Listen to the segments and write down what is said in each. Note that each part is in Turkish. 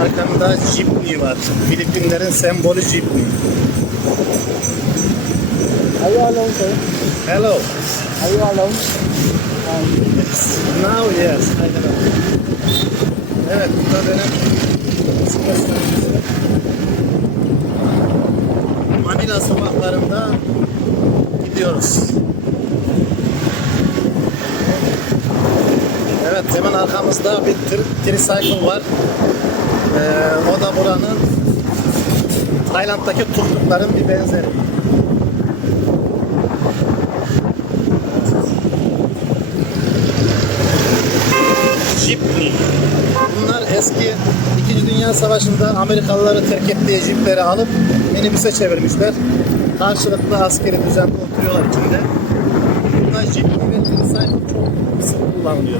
Arkamda Jeepney var. Filipinlerin sembolü Jeepney. Are you alone, sir? Hello. Are you alone? Yes. Now yes. I know. Evet, bu da benim Manila sokaklarında gidiyoruz. Evet, hemen arkamızda bir tricycle var. O da buranın Tayland'daki tuk-tukların bir benzeri. Jeepney. Bunlar eski 2. Dünya Savaşı'nda Amerikalıları terk ettiği jipleri alıp minibüse çevirmişler. Karşılıklı askeri düzende oturuyorlar içinde. Burada Jeepney ve tricycle çok sık kullanılıyor.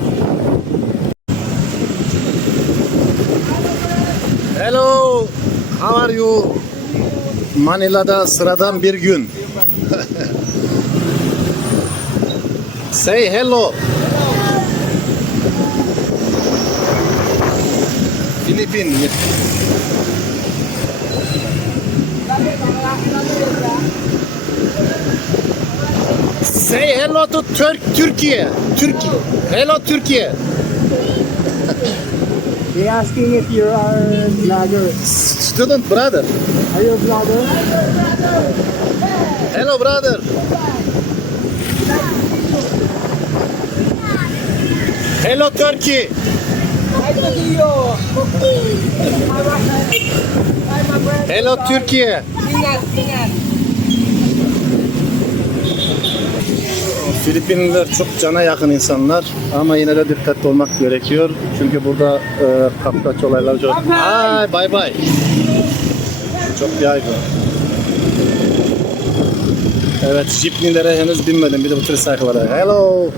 Hello, how are you? Manila'da sıradan bir gün. Say hello. Filipin. Say hello to Turkey. Turkey. Hello Turkey. They asking if you are a vlogger. Student brother. Are you a vlogger? Hello brother. Hello Turkey. Hello Türkiye. Filipinliler çok cana yakın insanlar ama yine de dikkatli olmak gerekiyor. Çünkü burada kapkaç olayları çok. Ay bye bye. Çok yaygın. Evet, jeepneylere henüz binmedim. Bir de bu tricycle'lara. Hello.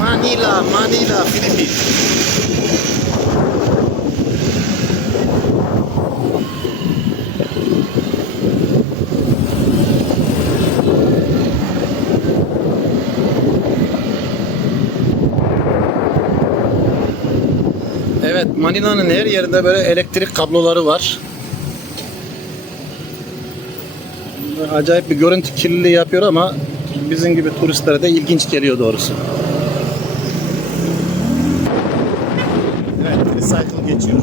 Manila, Filipin. Evet, Manila'nın her yerinde böyle elektrik kabloları var. Acayip bir görüntü kirliliği yapıyor ama bizim gibi turistlere de ilginç geliyor doğrusu. Evet, tricycle geçiyor.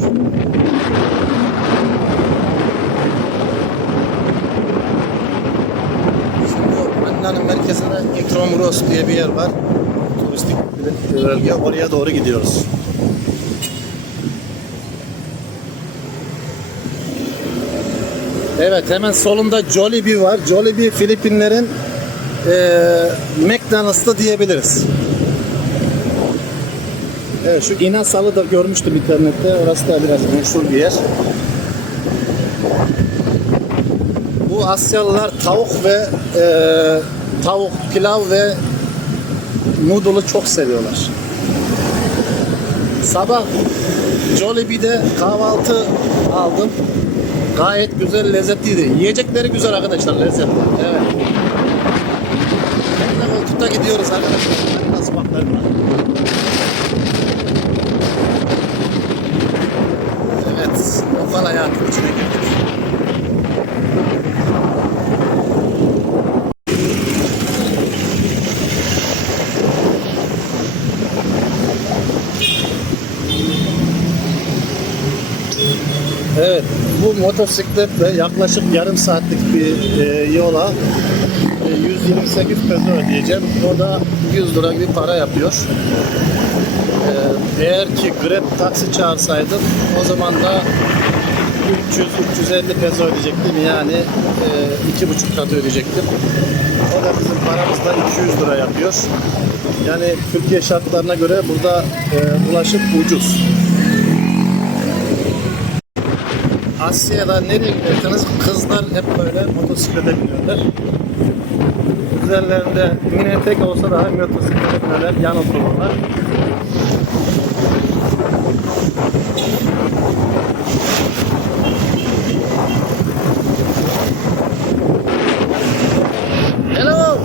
Şimdi Manila'nın merkezinde Intramuros diye bir yer var. Turistik bir bölge. Oraya doğru gidiyoruz. Evet, hemen solunda Jollibee var. Jollibee Filipinlerin McDonald's'ta diyebiliriz. Evet, şu Inasal'ı da görmüştüm internette. Orası da biraz meşhur bir yer. Bu Asyalılar tavuk ve tavuk, pilav ve noodle'ı çok seviyorlar. Sabah Jollibee'de kahvaltı aldım. Gayet güzel, lezzetliydi. Yiyecekleri güzel arkadaşlar, lezzetli. Evet. Tekrar koltukta gidiyoruz arkadaşlar. Nasıl baklarına. Evet, lokal hayatın içine girdik. Evet, bu motosikletle yaklaşık yarım saatlik bir yola 128 peso ödeyeceğim. O da 100 lira gibi para yapıyor. Eğer ki Grab taksi çağırsaydım o zaman da 300-350 peso ödeyecektim. Yani 2,5 katı ödeyecektim. O da bizim paramızda 200 lira yapıyor. Yani Türkiye şartlarına göre burada ulaşım ucuz. Asya'da nereye giderseniz kızlar hep böyle motosiklete biniyorlar. Üzerlerinde mini etek olsa daha motosiklete binerler, yan otururlar. Hello.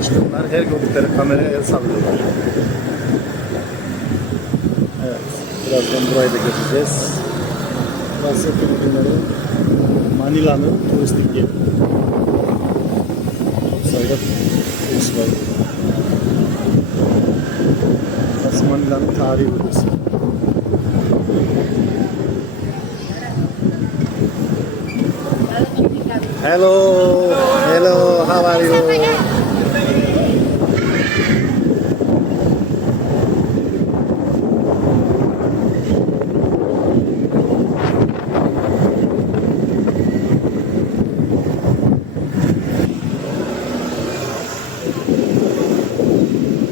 alışkınlar. Her gördükleri kameraya el sallıyorlar. Evet. Birazdan burayı da göreceğiz. Burası Filipinlerin Manila'nın turistik yeri. Çok sayıda turist var. Burası Manila'nın tarihi bölgesi. Hello, hello, how are you?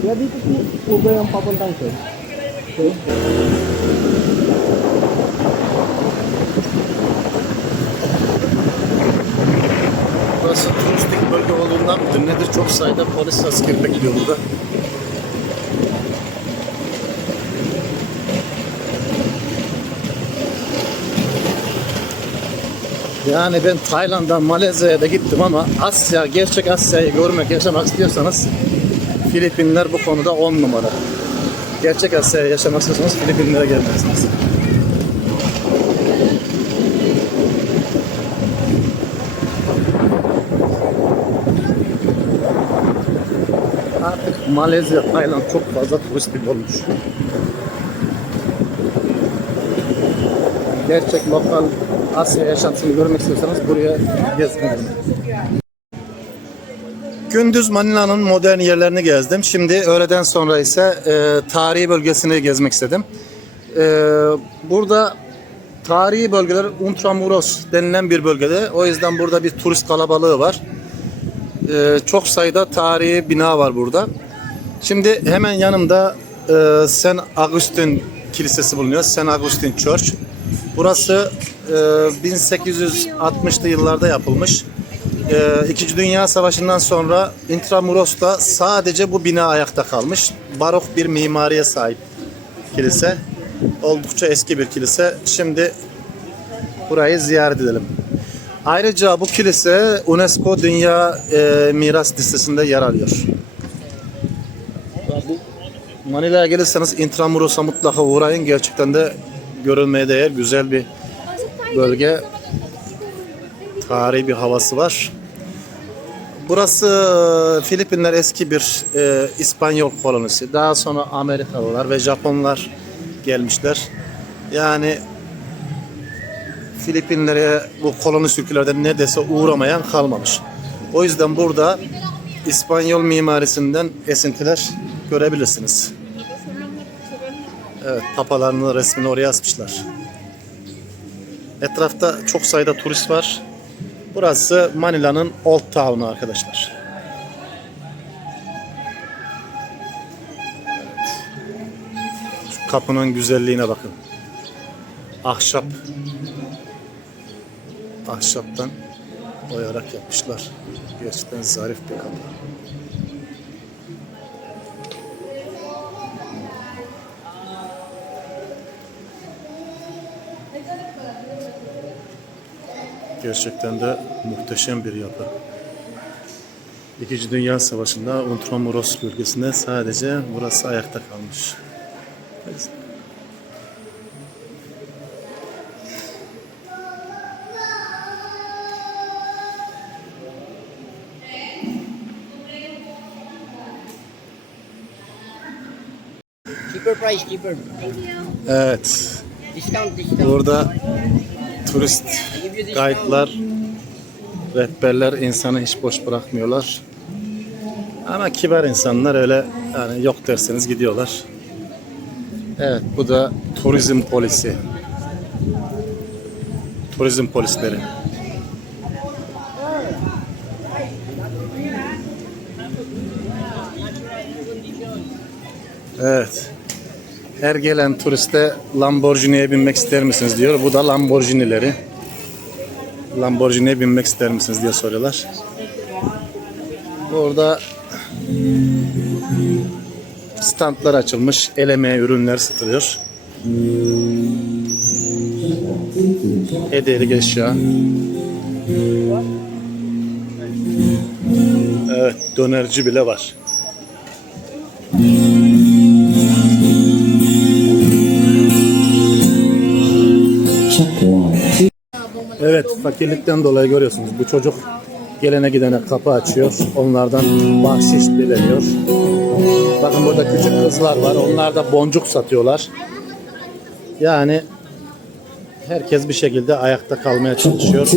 Ya dito po ba yung papuntang sir? Okay. Burası turistik bölge olduğundan mıdır nedir çok sayıda polis askeri bekliyor burada. Yani ben Tayland'dan Malezya'ya da gittim ama Asya, gerçek Asya'yı görmek, yaşamak istiyorsanız Filipinler bu konuda 10 numara. Gerçek Asya'ya yaşamak istiyorsanız Filipinler'e gelmelisiniz. Artık Malezya, Tayland çok fazla turistik olmuş. Gerçek lokal Asya yaşantısını görmek istiyorsanız buraya gezmeniz. Gündüz Manila'nın modern yerlerini gezdim. Şimdi öğleden sonra ise tarihi bölgesini gezmek istedim. Burada tarihi bölgeler Intramuros denilen bir bölgede. O yüzden burada bir turist kalabalığı var. Çok sayıda tarihi bina var burada. Şimdi hemen yanımda Saint Augustine Kilisesi bulunuyor. Saint Augustine Church. Burası 1860'lı yıllarda yapılmış. İkinci Dünya Savaşı'ndan sonra Intramuros'ta sadece bu bina ayakta kalmış. Barok bir mimariye sahip kilise. Oldukça eski bir kilise. Şimdi burayı ziyaret edelim. Ayrıca bu kilise UNESCO Dünya Miras Listesi'nde yer alıyor. Manila'ya gelirseniz Intramuros'a mutlaka uğrayın. Gerçekten de görülmeye değer güzel bir bölge. Tarihi bir havası var. Burası Filipinler eski bir İspanyol kolonisi. Daha sonra Amerikalılar ve Japonlar gelmişler. Yani Filipinlere bu koloni ülkelerden neredeyse uğramayan kalmamış. O yüzden burada İspanyol mimarisinden esintiler görebilirsiniz. Evet, papalarının resmini oraya asmışlar. Etrafta çok sayıda turist var. Burası Manila'nın Old Town'u arkadaşlar. Evet. Şu kapının güzelliğine bakın. Ahşap. Ahşaptan oyarak yapmışlar. Gerçekten zarif bir kapı. Gerçekten de muhteşem bir yapı. İkinci Dünya Savaşı'nda Intramuros bölgesinde sadece burası ayakta kalmış. Cheaper price, cheaper. Evet. Discount. Burada turist guide'lar, rehberler insanı hiç boş bırakmıyorlar. Ama kibar insanlar öyle yani yok derseniz gidiyorlar. Evet, bu da turizm polisi. Turizm polisleri. Evet. Her gelen turiste Lamborghini'ye binmek ister misiniz diyor. Bu da Lamborghini'leri. Lamborghini'ye binmek ister misiniz diye soruyorlar. Burada standlar açılmış. El emeği ürünler satılıyor. Hediyelik eşya. Evet, dönerci bile var. Evet, fakirlikten dolayı görüyorsunuz. Bu çocuk gelene gidene kapı açıyor. Onlardan bahşiş dileniyor. Bakın burada küçük kızlar var. Onlar da boncuk satıyorlar. Yani herkes bir şekilde ayakta kalmaya çalışıyor.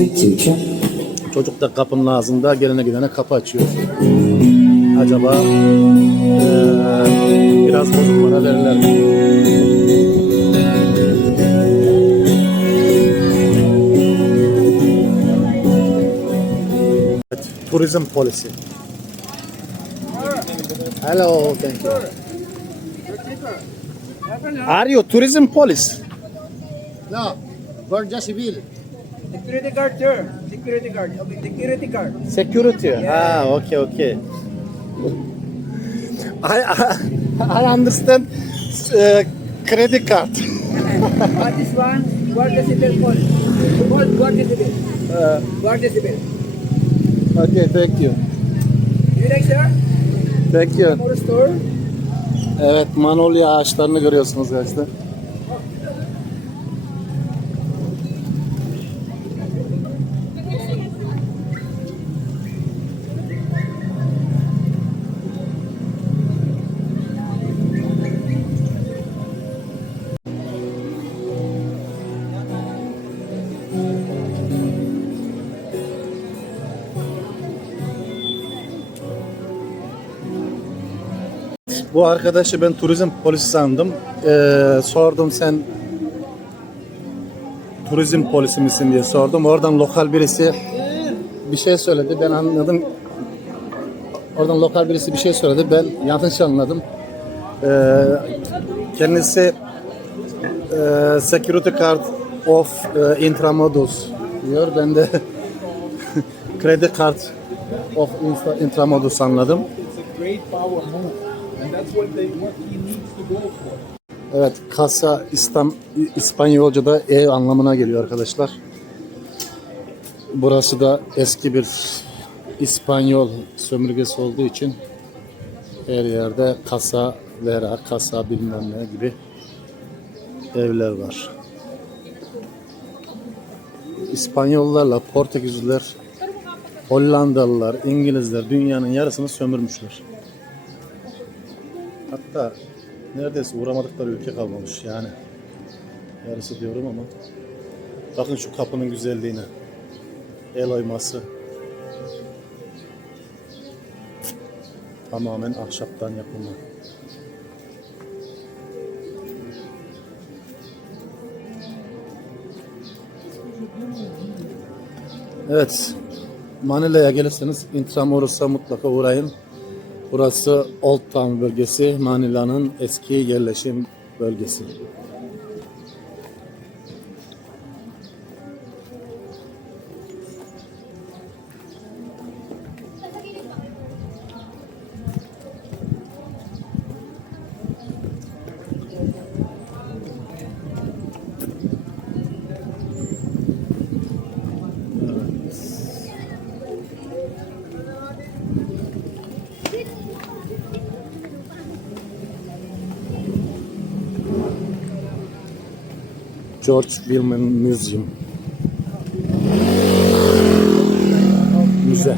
Çocuk da kapının ağzında gelene gidene kapı açıyor. Acaba biraz bozuk para verirler mi? Evet, tourism policy. Hello, thank you. Are you tourism police? No, Guardia Civil. Security guard, sir. Security guard. Okay, security guard. Security. Ah, okay, okay. I understand credit card. This one, Guardia Civil police. Guardia Civil. Guardia Civil. Okay, thank you. You like, sir? Thank you. Motor store. Evet, manolya ağaçlarını görüyorsunuz gençler. Bu arkadaşı ben turizm polisi sandım. Sordum, sen turizm polisi misin diye sordum. Oradan lokal birisi bir şey söyledi. Ben anladım. Oradan lokal birisi bir şey söyledi. Ben yanlış anladım. Kendisi security card of Intramodus diyor. Ben de kredi kart of Intramodus anladım. Great power move, and that's what he needs to go for. Evet, kasa İspanyolca'da ev anlamına geliyor arkadaşlar. Burası da eski bir İspanyol sömürgesi olduğu için her yerde kasa, vera, kasa bilmem ne gibi evler var. İspanyollarla Portekizliler, Hollandalılar, İngilizler dünyanın yarısını sömürmüşler. Hatta neredeyse uğramadıkları ülke kalmamış yani. Yarısı diyorum ama. Bakın şu kapının güzelliğine. El oyması. Tamamen ahşaptan yapılma. Evet. Manila'ya gelirseniz Intramuros'a mutlaka uğrayın. Burası Old Town bölgesi, Manila'nın eski yerleşim bölgesi. George Wilman Museum. Müze.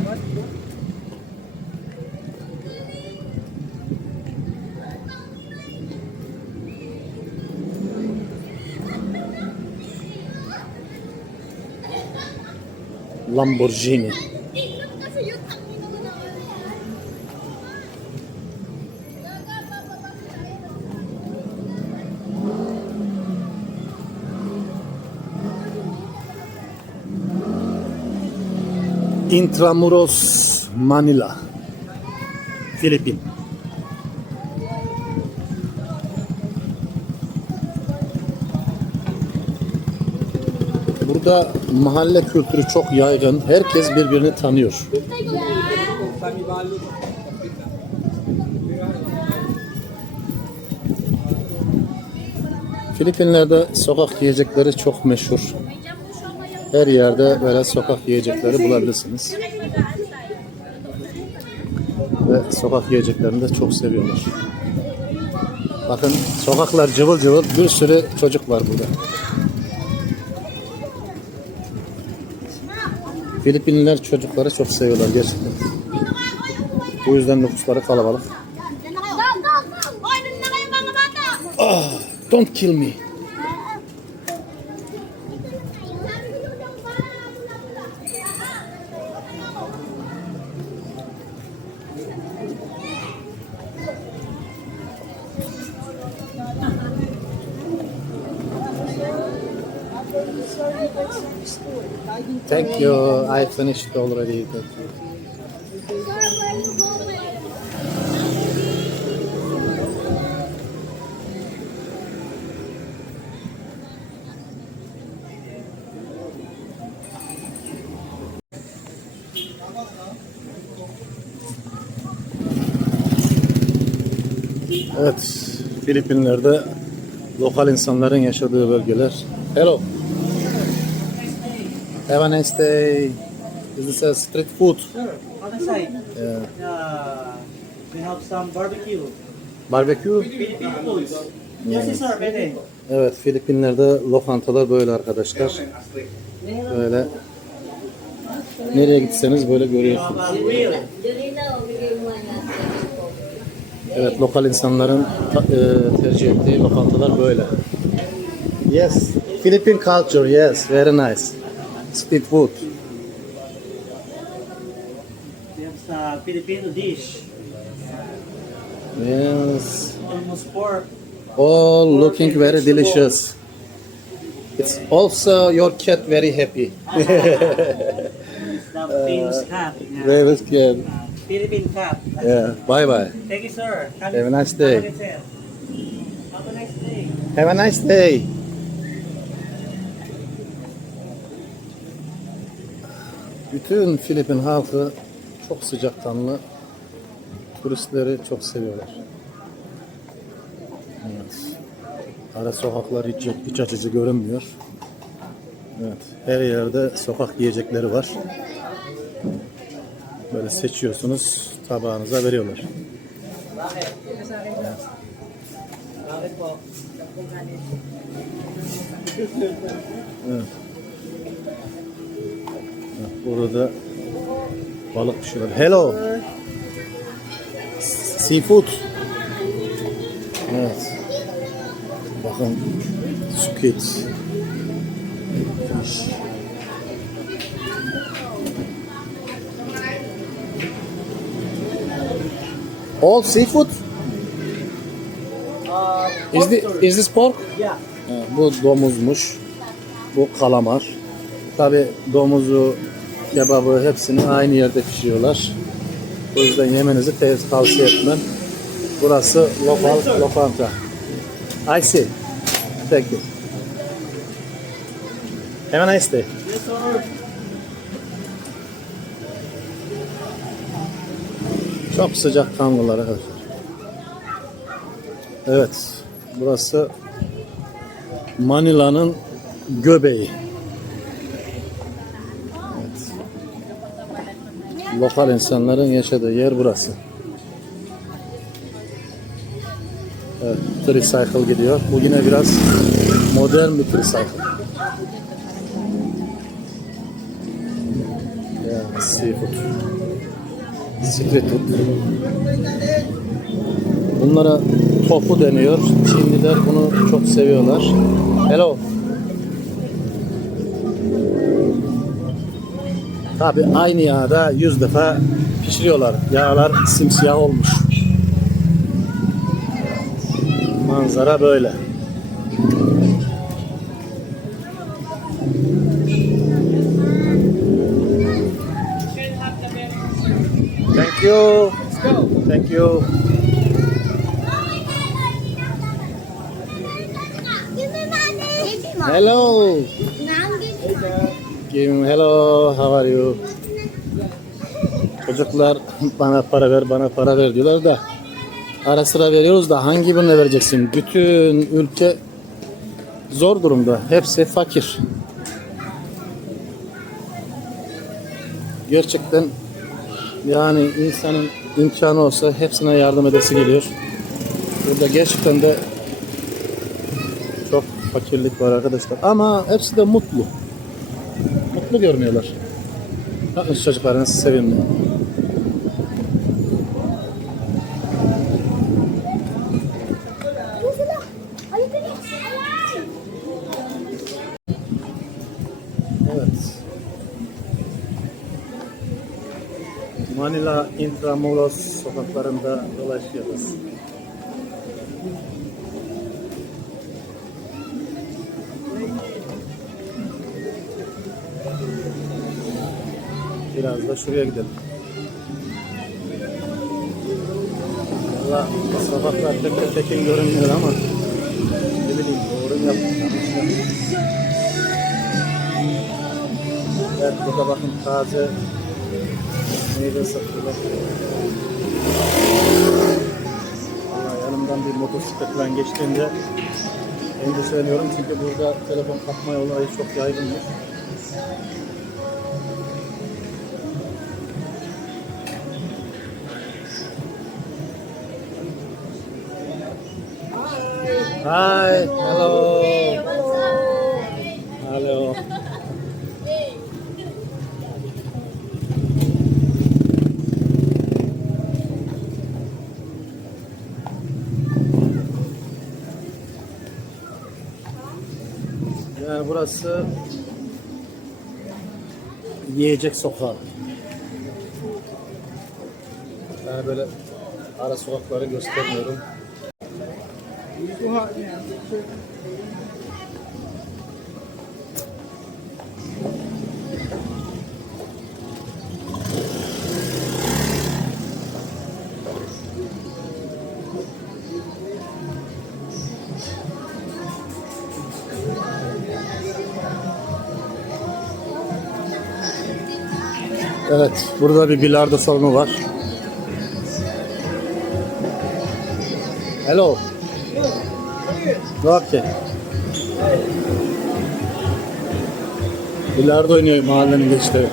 Lamborghini. Intramuros, Manila, Filipin. Burada mahalle kültürü çok yaygın. Herkes birbirini tanıyor. Filipinler'de sokak yiyecekleri çok meşhur. Her yerde böyle sokak yiyecekleri bulabilirsiniz. Ve sokak yiyeceklerini de çok seviyorlar. Bakın sokaklar cıvıl cıvıl, bir sürü çocuk var burada. Filipinliler çocukları çok seviyorlar gerçekten. Bu yüzden nüfusları kalabalık. Ah, don't kill me. Thank you. I finished already. Thank you. Evet, Filipinler'de lokal insanların yaşadığı bölgeler. Hello. Have a nice day. Is this a street food? Sir, on the side, we have some barbecue. Barbecue? Philippine foods. Yes, sir, pwede. Evet, Filipinler'de lokantalar böyle arkadaşlar. Böyle nereye gitseniz böyle görüyorsunuz. Grill. Evet, lokal insanların tercih ettiği lokantalar böyle. Yes, Philippine culture, yes, very nice. Street food. We have Filipino dish. Yes, Almost pork. all looking very delicious. It's also your cat very happy. The famous cat. Very good. Philippine cat. Yeah, bye bye. Thank you, sir. Have a nice day. Have a nice day. Have a nice day. Bütün Filipin halkı çok sıcakkanlı. Turistleri çok seviyorlar. Evet. Ara sokaklar hiç açıcı görünmüyor. Evet. Her yerde sokak yiyecekleri var. Böyle seçiyorsunuz, tabağınıza veriyorlar. Evet. Burada balık pişiriyorlar. Hello. Seafood. Evet. Bakın squid. Fish. All seafood? Is this pork? Yeah. Bu domuzmuş. Bu kalamar. Tabi domuzu, kebabı hepsini aynı yerde pişiriyorlar. O yüzden yemenizi tavsiye etmem. Burası lokanta. I see. Thank you. Have a nice day. Yes, sir. Çok sıcak kanlılar arkadaşlar. Evet. Burası Manila'nın göbeği. Evet. Lokal insanların yaşadığı yer burası. Evet, tricycle gidiyor. Bu yine biraz modern bir tricycle. Ya, seafood. Street food. Bunlara tofu deniyor. Çinliler bunu çok seviyorlar. Hello. Tabi aynı yağda 100 defa pişiriyorlar. Yağlar simsiyah olmuş. Manzara böyle. Thank you. Thank you. Hello. Kim? Hello. How are you? Çocuklar bana para ver, bana para ver diyorlar da ara sıra veriyoruz da hangi birine vereceksin? Bütün ülke zor durumda. Hepsi fakir. Gerçekten Yani insanın imkanı olsa hepsine yardım edesi geliyor. Burada gerçekten de çok fakirlik var arkadaşlar. Ama hepsi de mutlu. Mutlu görünüyorlar. Bakın şu çocuklar nasıl sevimli. Evet. Manila Intramuros sokaklarında dolaşıyoruz. Biraz da şuraya gidelim. Valla sokaklar pek de tekin görünmüyor ama ne bileyim doğru mu yapmışlar. Evet, burada bakın taze meyve satıyorlar. Valla yanımdan bir motosikletle geçtiğinde endişeleniyorum çünkü burada telefon kapma olayı çok yaygındır. Hi, hello. Hello. Yani burası yiyecek sokağı. Yani böyle ara sokakları göstermiyorum. Evet, burada bir bilardo salonu var. Hello. Okay. Bilardo oynuyor mahallenin gençleri.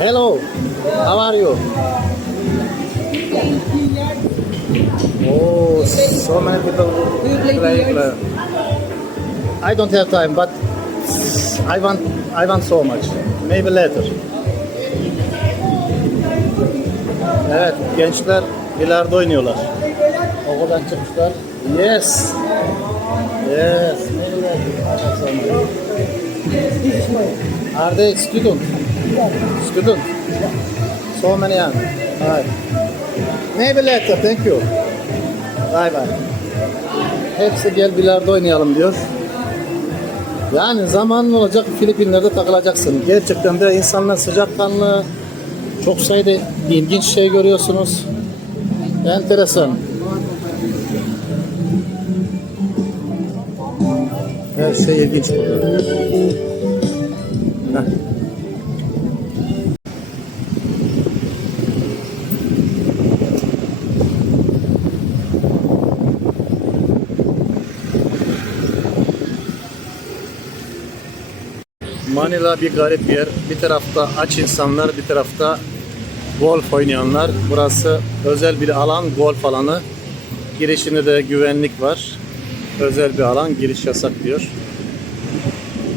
Hello. How are you? Oh, so many people playing. I don't have time, but I want so much. Maybe later. Evet, gençler bilardo oynuyorlar. Okuldan çıkmışlar. Yes. Yes. Are they student? Student. So many young. Right. Maybe later. Thank you. Bye bye. Hepsi gel bilardo oynayalım diyor. Yani zamanın olacak Filipinler'de takılacaksın. Gerçekten de insanlar sıcakkanlı. Çok sayıda ilginç şey görüyorsunuz. Enteresan. Her şey ilginç burada. Heh. Manila bir garip yer. Bir tarafta aç insanlar, bir tarafta golf oynayanlar. Burası özel bir alan, golf alanı. Girişinde de güvenlik var. Özel bir alan, giriş yasak diyor.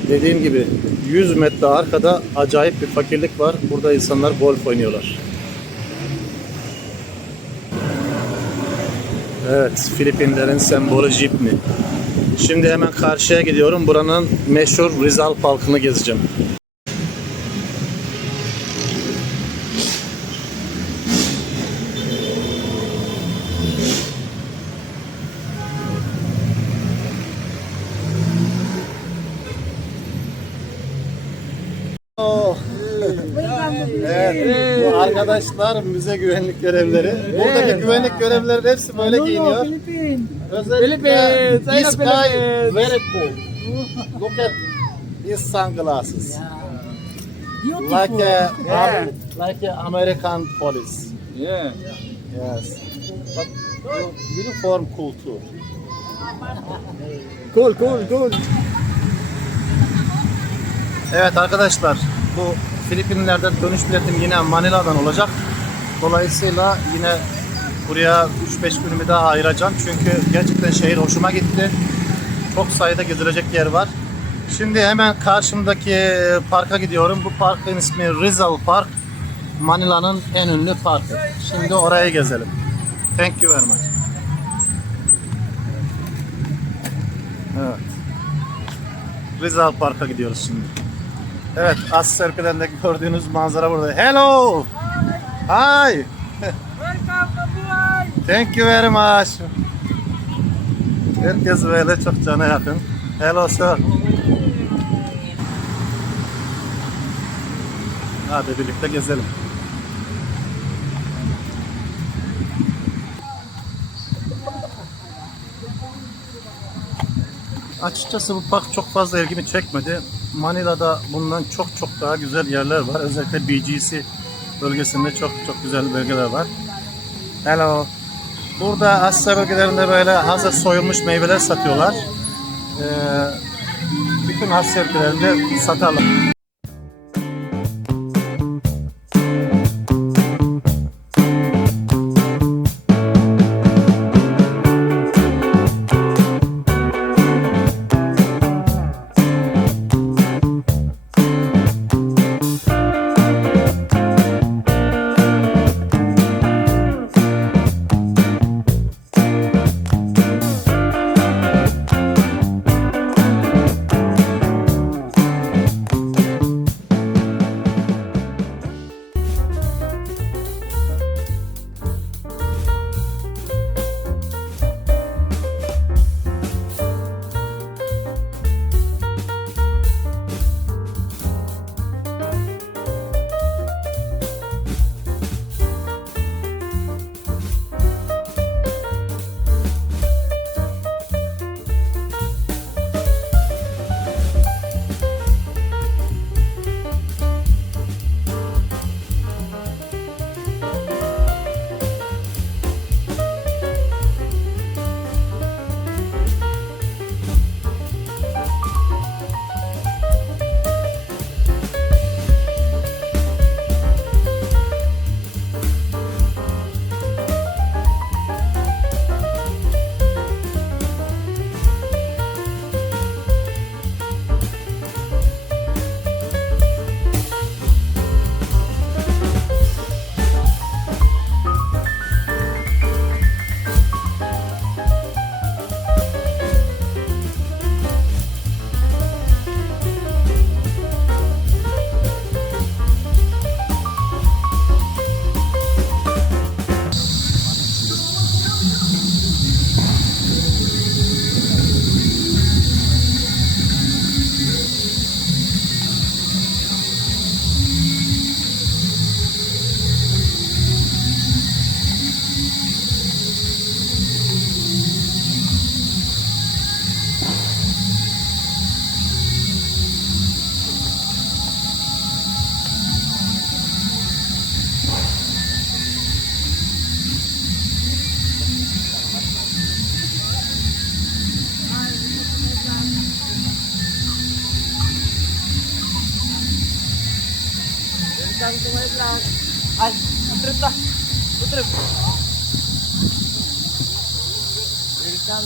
Dediğim gibi 100 metre arkada acayip bir fakirlik var. Burada insanlar golf oynuyorlar. Evet, Filipinlerin sembolü jeepney. Şimdi hemen karşıya gidiyorum. Buranın meşhur Rizal Parkı'nı gezeceğim. Evet, bu arkadaşlar müze güvenlik görevlileri. Buradaki güvenlik görevlileri hepsi böyle giyiniyor. Özellikle this guy very cool. Look at his sunglasses. Like a American police. Yeah. Yes. But uniform cool too. Cool. Evet arkadaşlar, bu Filipinler'den dönüş biletim yine Manila'dan olacak. Dolayısıyla yine buraya 3-5 günümü daha ayıracağım. Çünkü gerçekten şehir hoşuma gitti. Çok sayıda gezilecek yer var. Şimdi hemen karşımdaki parka gidiyorum. Bu parkın ismi Rizal Park. Manila'nın en ünlü parkı. Şimdi oraya gezelim. Thank you very much. Evet. Rizal Park'a gidiyoruz şimdi. Evet, Asya ülkelerinde gördüğünüz manzara burada. Hello! Hi! Thank you very much. Herkes böyle çok cana yakın. Hello sir. Hadi birlikte gezelim. Açıkçası bu park çok fazla ilgimi çekmedi. Manila'da bundan çok daha güzel yerler var. Özellikle BGC bölgesinde çok güzel bölgeler var. Hello. Burada Asya bölgelerinde böyle hazır soyulmuş meyveler satıyorlar. Bütün Asya ülkelerinde satarlar.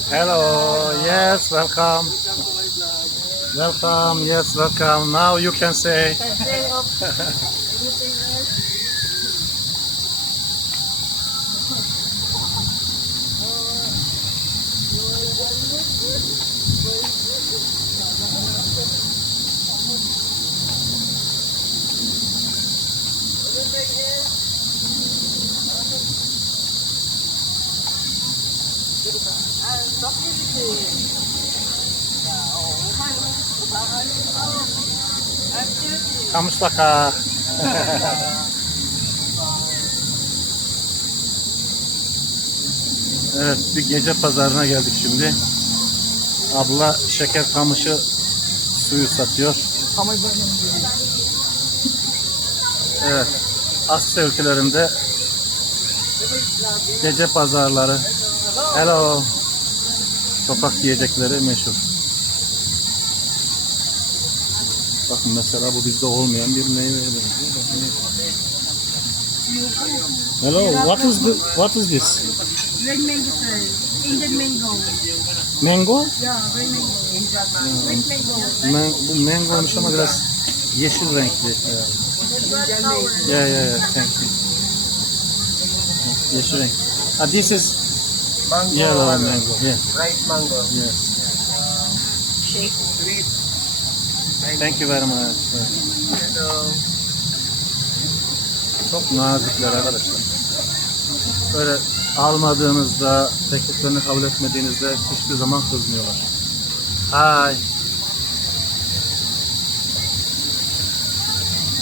Hello, yes, welcome. Welcome, yes, welcome. Now you can say. Kamusta ka? Evet, bir gece pazarına geldik şimdi. Abla şeker kamışı suyu satıyor. Evet, Asya ülkelerinde gece pazarları. Hello. Sokak yiyecekleri meşhur. Bakın mesela bu bizde olmayan bir meyve. Hello, what is this? Red mango, sir. Indian mango. Mango? Yeah, red mango. Red mango. Bu mangoymuş ama biraz yeşil renkli. Evet. Red flower. Yeah, thank you. Yeşil renk. This is yellow mango. Yeah. Rice mango. Yes. Shake. Sweet. Thank you very much. Hello. Çok nazikler arkadaşlar. Böyle almadığınızda, tekliflerini kabul etmediğinizde hiçbir zaman kızmıyorlar. Hi.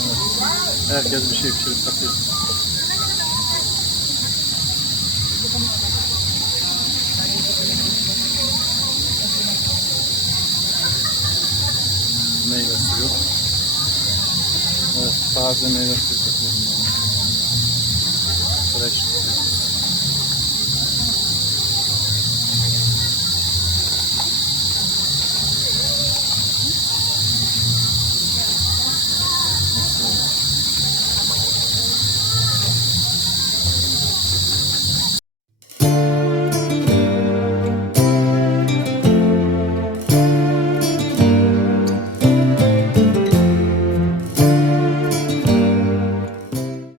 Evet. Herkes bir şey pişirip satıyor. Meyve suyu. Evet, taze meyve suyu satıyorum ben. Fresh.